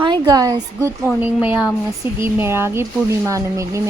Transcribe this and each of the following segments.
Hi guys, good morning mayam. Ngasidi Meragi Purnima numigni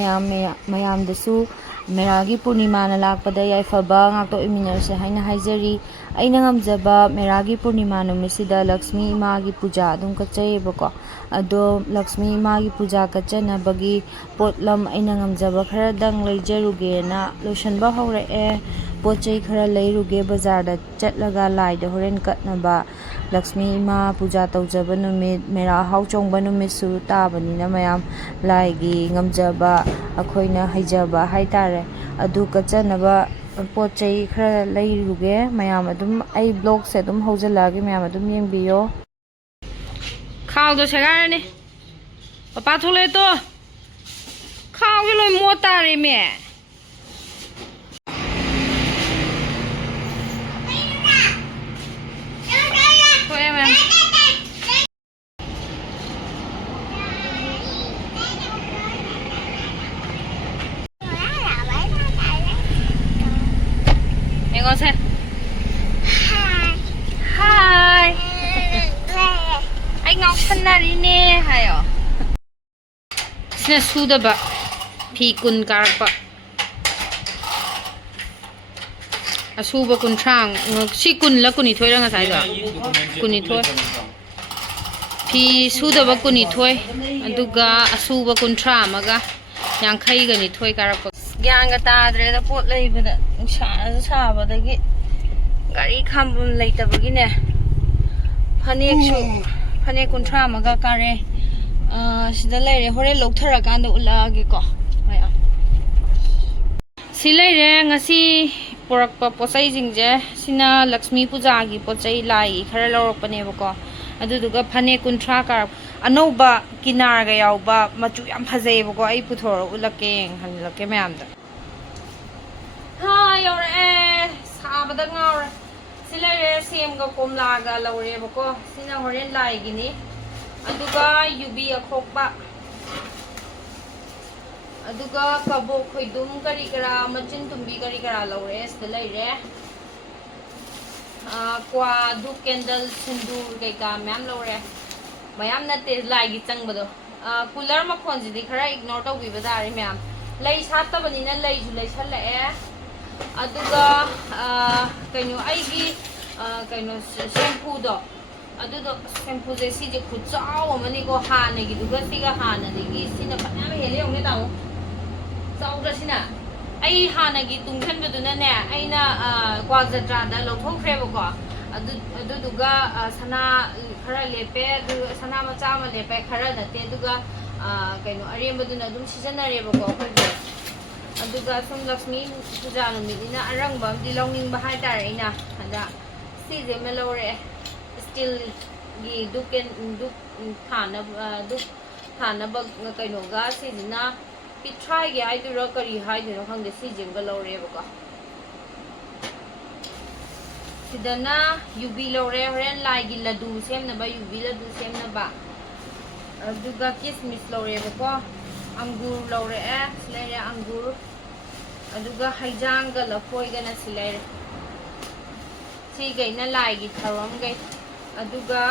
mayamdasu Meragi Purnima na lakpada yaifaba ngakto iminarse haina haizari aina ngamjaba Meragi Purnima numisida Lakshmi Imagi Puja adum kachayebako ado Lakshmi Imagi Puja kachanabagi potlam aina ngamjaba kharadang leijarugena loishanba hawrae pochai khara leiruge bazarda chatlaga laida horen katnaba Lakshmi Ima Puja taujaba numit mera hauchongba numit su tabanina mayam laigi ngamjaba akhoina haijaba haitare adu kachanaba pochai khara leiruge mayam adum ai blog se adum haujalagi mayam adum yengbiyo khao do sagarani papa thole to khao gi loi mo tare me Con xem. Hi. Anh Ngọc phân ra đi nè, hay à? Sina suda ba? Phi kun karpa. Asuba kun trang, si kun la kuni thoi ra nga sai da. Kuni thoi. Phi suda ba kuni thoi. Aduga asuba kun tra maga. Yang khai ga ni thoi karpa. Gyang ga tadre da pot lei bada sa badagi gari khambum leitabagi ne phane kunthra maga kare sida leire hore lokthara kanda ulage ko aya si leire ngasi porakpa pochai jingje sina Lakshmi Puja gi pochai lai khara lorokpane bako aduduga phane kunthra kar anoba kinar ga yawba machu yam phajai bako ai puthoro ulake hanlake mayamda ha yore sabada ngawre silare sem ga komla ga lawre bako sina horen lai gini aduga yubi akhokpa aduga kabo khoidum kari kara machin tumbi kari kara lawre silare kwa du candle sindur kai ka ma'am lawre mayam na te lai gi changbado cooler ma khonji di khara ignore to bi badari ma'am lai satta bani na lai ju lai sala e aduga kaino aigi kaino shampoo do adudo shampoo je si je khujao amani ko hana gi duga siga hana gi sina phanam hele ong taw chaw da sina ai hana gi tungkhan baduna ne aina kwajatra da lothokre bako aduduga sana khara lepe sana macha ma lepe khara nate duga kaino arembaduna dum sijanare bako khoi aduga sum Lakshmi Puja numidina arangba amdi longning ba haitare ina handa si je me lore still gi duken duk thana ba kaino ga si dina pitrai gi haidura kari haidura khangde si je ga lore baka sidana yubi lore horen lai gi ladu semna ba yubi ladu semna ba aduga kismis lore baka angur lore slere angur aduga haijanga lafoi gana silai si gai na lai gi tharom gai aduga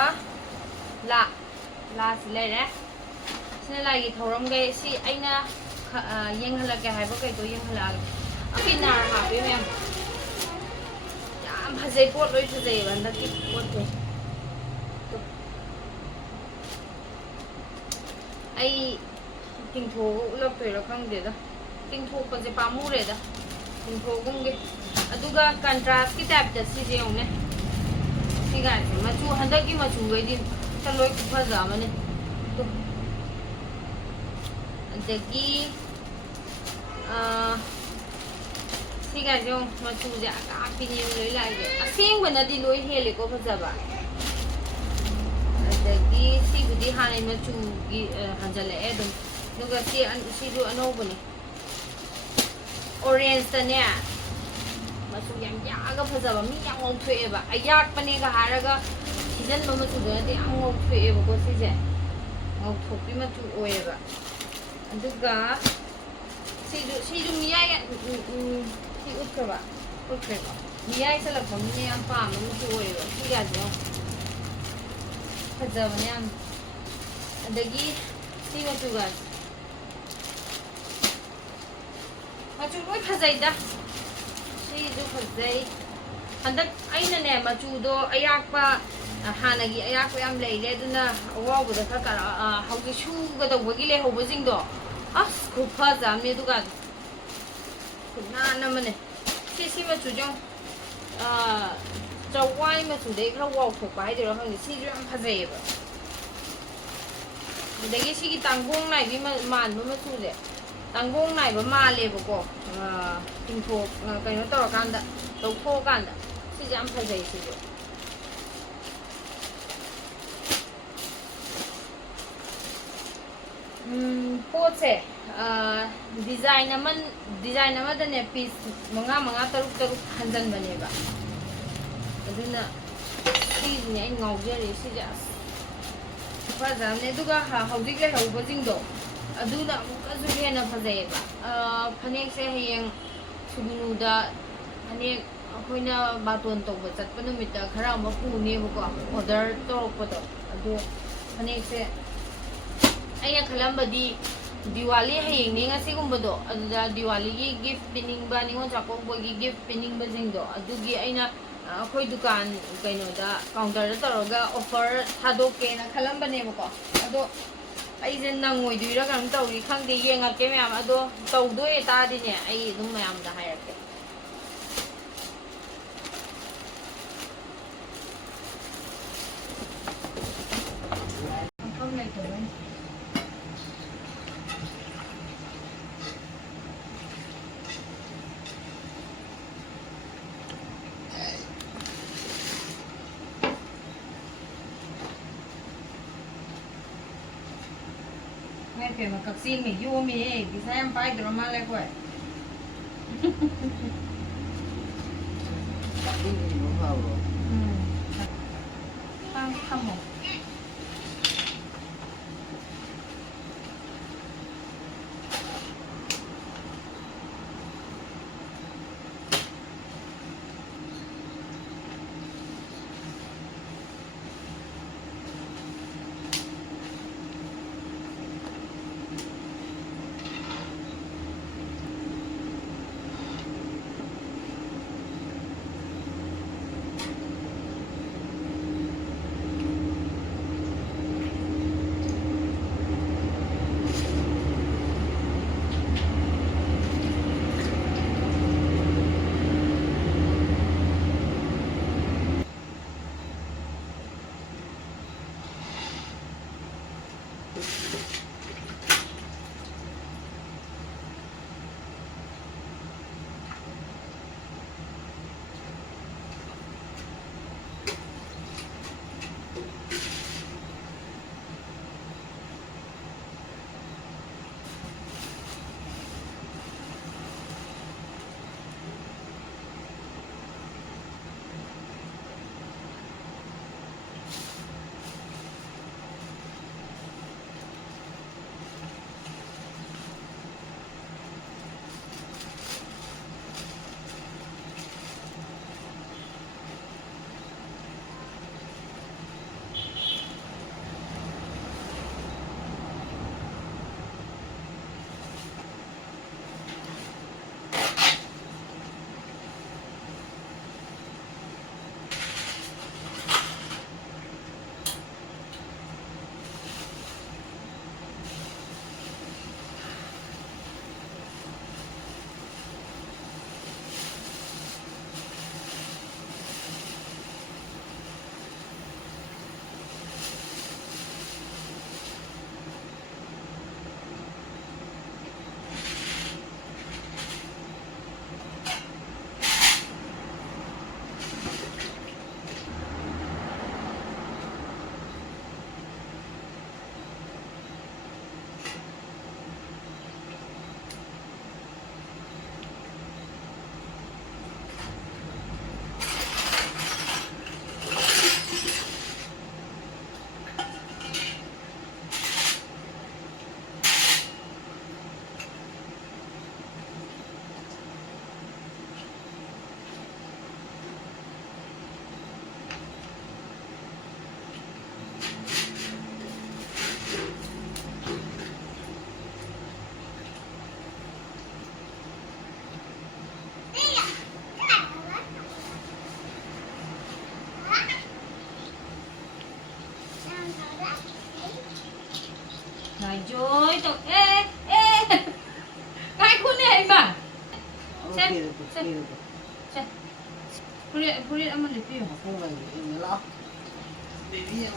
la silai re sina lai gi tharom gai si aina yenghala ke haiba kai to yenghala apinar ha be mem yam phajai pot loi phajai banda ki pot ke ai tingtho ulap pe ra khang de da tingtho pa je pamure da tingtho gumge aduga contrast ki type da si je ong ne siga je machu handaki machu gai din chaloi ku phaja mane to adagi siga je machu ja ka pini loi lai je aseng bana di loi hele ko phaja ba adagi si budi hanai machu gi hanjale edum nuga si du anobani orange ta ne masu yam yaga phajaba mi yang ngong thwe ba ayak pane ga haraga season ma masu do de ang ngong thwe ba ko si je ngong thopi ma tu oe ba aduga si du mi ya si utkra ba mi ya sala ko mi am pa ma tu oe ba si ga jo phajaba ne ꯑꯗꯒꯤ ꯁꯤ ꯃꯆꯨꯒ ꯃꯆꯨ ꯂꯣꯏ ꯐꯖꯩꯗ ꯁꯤꯁꯨ ꯐꯖꯩ ꯍꯟꯗꯛ ꯑꯩꯅꯅꯦ ꯃꯆꯨꯗꯣ ꯑꯌꯥꯛꯄ ꯍꯥꯟꯅꯒꯤ ꯑꯌꯥꯛꯄ ꯌꯥꯝ ꯂꯩꯔꯦ ꯑꯗꯨꯅ ꯑꯋꯥꯎꯕꯗ ꯈꯔ ꯍꯧꯖꯤꯛ ꯁꯨꯒꯗꯧꯕꯒꯤ ꯂꯩꯍꯧꯕꯁꯤꯡꯗꯣ ꯑꯁ ꯈꯨꯐꯖꯕꯅꯤ ꯑꯗꯨꯒ ꯈꯨꯅꯥꯟ ꯑꯃꯅꯦ ꯁꯤ ꯃꯆꯨꯁꯦ ꯆꯋꯥꯏ ꯃꯆꯨꯗꯩ ꯈꯔ ꯋꯥꯎꯊꯣꯛꯄ ꯍꯥꯏꯗꯣꯏꯔꯣ ꯈꯪꯗꯦ ꯁꯤꯁꯨ ꯌꯥꯝ ꯐꯖꯩꯌꯦꯕ ꯑꯗꯒꯤ ꯁꯤꯒꯤ ꯇꯥꯡꯒꯣꯡ ꯅꯥꯏꯕꯤ ꯃꯥꯟꯕ ꯃꯆꯨꯁꯦ ꯇꯥꯡꯒꯣꯡ ꯅꯥꯏꯕ ꯃꯥꯜꯂꯦꯕꯀꯣ ꯀꯩꯅꯣ ꯇꯧꯔꯀꯥꯟꯗ ꯂꯧꯊꯣꯛꯑꯀꯥꯟꯗ ꯁꯤꯁꯦ ꯌꯥꯝ ꯐꯖꯩ ꯁꯤꯁꯨ ꯄꯣꯠꯁꯦ ꯗꯤꯖꯥꯏꯟ ꯑꯃꯗꯅꯦ ꯄꯤꯁ 5 ꯇꯔꯨꯛ ꯍꯟꯖꯟꯕꯅꯦꯕ ꯑꯗꯨꯅ ꯁꯤꯁꯤꯅꯦ ꯑꯩ ꯉꯥꯎꯖꯔꯤ ꯁꯤꯁꯦ ꯑꯁ ꯐꯖꯕꯅꯦ ꯑꯗꯨꯒ ꯍꯧꯖꯤꯛ ꯂꯩꯍꯧꯕꯁꯤꯡꯗꯣ ꯑꯗꯨꯅ ꯑꯃꯨꯛꯀꯁꯨ ꯍꯦꯟꯅ ꯐꯖꯩꯌꯦꯕ ꯐꯅꯦꯛꯁꯦ ꯍꯌꯦꯡ ꯁꯨꯒꯨꯅꯨꯗ ꯐꯅꯦꯛ ꯑꯩꯈꯣꯏꯅ ꯕꯥꯇꯣꯟ ꯇꯧꯕ ꯆꯠꯄ ꯅꯨꯃꯤꯠꯇ ꯈꯔ ꯑꯃ ꯄꯨꯅꯦꯕꯀꯣ ꯑꯣꯔꯗꯔ ꯇꯧꯔꯛꯄꯗꯣ ꯑꯗꯣ ꯐꯅꯦꯛꯁꯦ ꯑꯩꯅ ꯈꯜꯂꯝꯕꯗꯤ ꯗꯤꯋꯥꯂꯤ ꯍꯌꯦꯡꯅꯦ ꯉꯁꯤꯒꯨꯝꯕꯗꯣ ꯑꯗꯨꯗ ꯗꯤꯋꯥꯂꯤꯒꯤ ꯒꯤꯐꯠ ꯄꯤꯅꯤꯡꯕ ꯅꯤꯉꯣꯜ ꯆꯥꯛꯀꯧꯕꯒꯤ ꯒꯤꯐꯠ ꯄꯤꯅꯤꯡꯕꯁꯤꯡꯗꯣ ꯑꯗꯨꯒꯤ ꯑꯩꯅ ꯑꯩꯈꯣꯏ ꯗꯨꯀꯥꯟ ꯀꯩꯅꯣꯗ ꯀꯥꯎꯟꯇꯔꯗ ꯇꯧꯔꯒ ꯑꯣꯐꯔ ꯊꯥꯗꯣꯛꯀꯦꯅ ꯈꯜꯂꯝꯕꯅꯦꯕꯀோ ꯑꯗꯣ ꯑꯩꯁꯦ ꯅꯪꯉꯣꯏꯗꯣꯏꯔꯥ ꯀꯩꯅꯣꯝ ꯇꯧꯔꯤ ꯈꯪꯗꯦ ꯌꯦꯡꯉꯛꯀꯦ ꯃꯌꯥꯝ ꯑꯗꯣ ꯇꯧꯗꯣꯏ ꯇꯥꯔꯗꯤꯅꯦ ꯑꯩ ꯑꯗꯨꯝ ꯃꯌꯥꯝꯗ ꯍꯥꯏꯔꯛꯀꯦ ꯃꯐꯝ ꯂꯩꯇꯕꯩ Ngay kể mà cặc xin mày vô mày ấy, thì sao em phải được mà lại quậy. Không một. Nói dối tôi. Ê, ê. Cái khuôn này mà. Xem, xem. Xem. Puri aman lebih ya. Aku lagi ini lah. Baby yang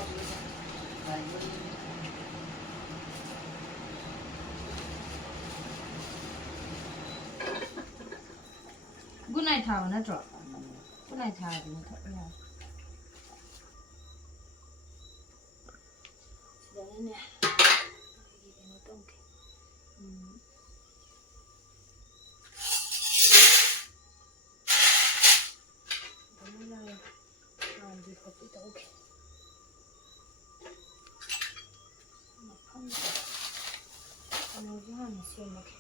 Good night thảo nó trọ. Good night thảo thì nó thật là. Đấy nè. Nó tông kì. Đấy là làm gì có cái tông kì. Mà không được. Nó rất là xuyên mà kì.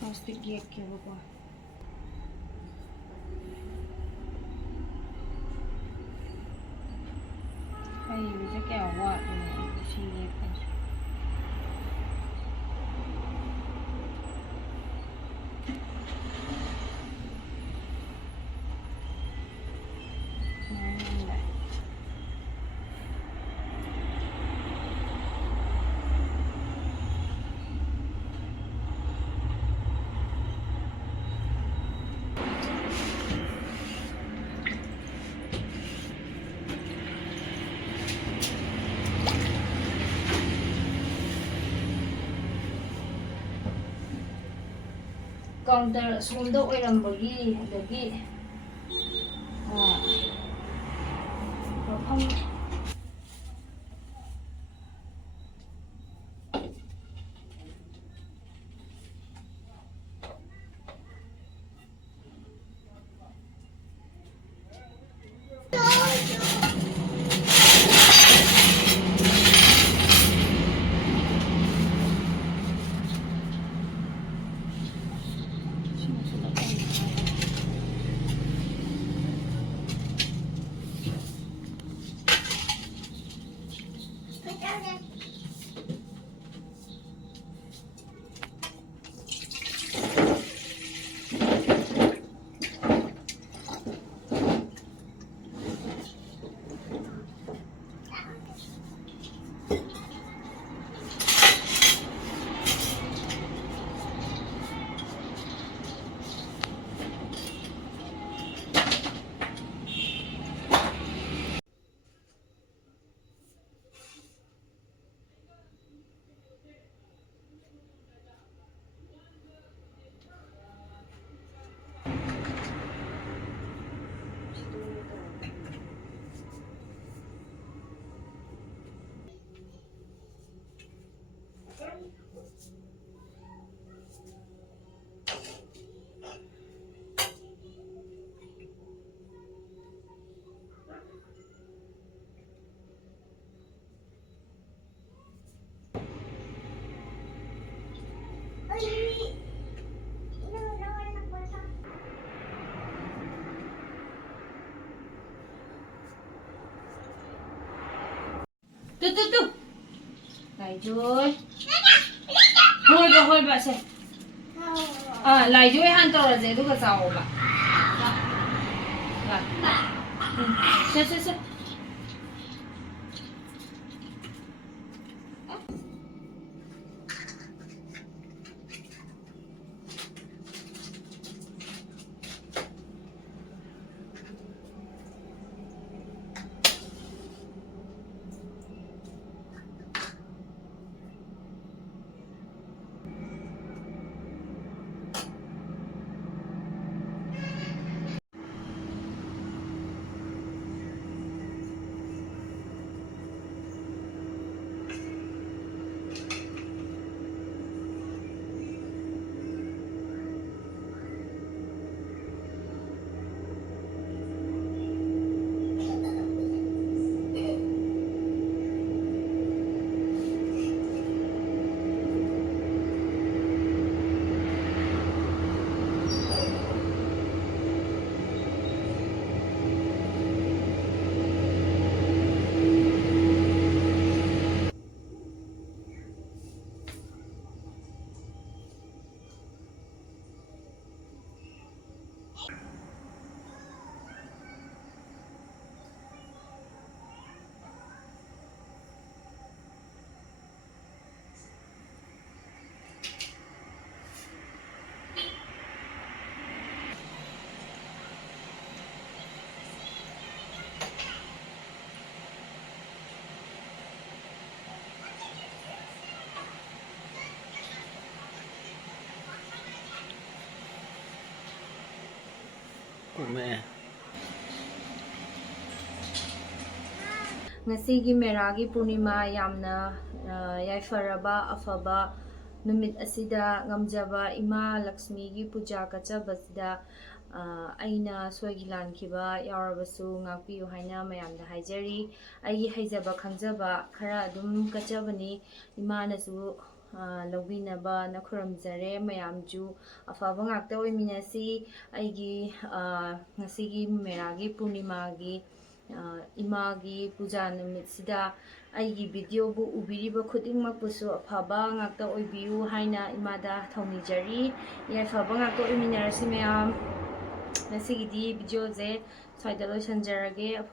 Plastic giyak kya ba? Hay bisa kya wa ini si giyak. Counter asumda oirambagi adagi mafam Tu. Lai Joy. Hoi ba se. Lai Joy han to ra je du ka sao ba. Là. Se. Của mẹ. Ngasigi Meragi Purnima yamna yaifaraba afaba numit asida ngamjaba Ima Lakshmi gi puja kachabasida aina soigilan khiba yarabasu ngakpiyu haina mayamda haijari ai haijaba khangjaba khara adum kachabani imanasu lawinaba nakhuramjare mayamju afaba ngakta oiminasi aigi ngasigi Meragi Purnima gi Imagi puja numit sida aigi video bu ubiriba khudingmak pusu afaba ngakta oibiyu haina imada thaunijari yafaba ngakta oiminarasi mayam nasigidi video je swaida loisanjarage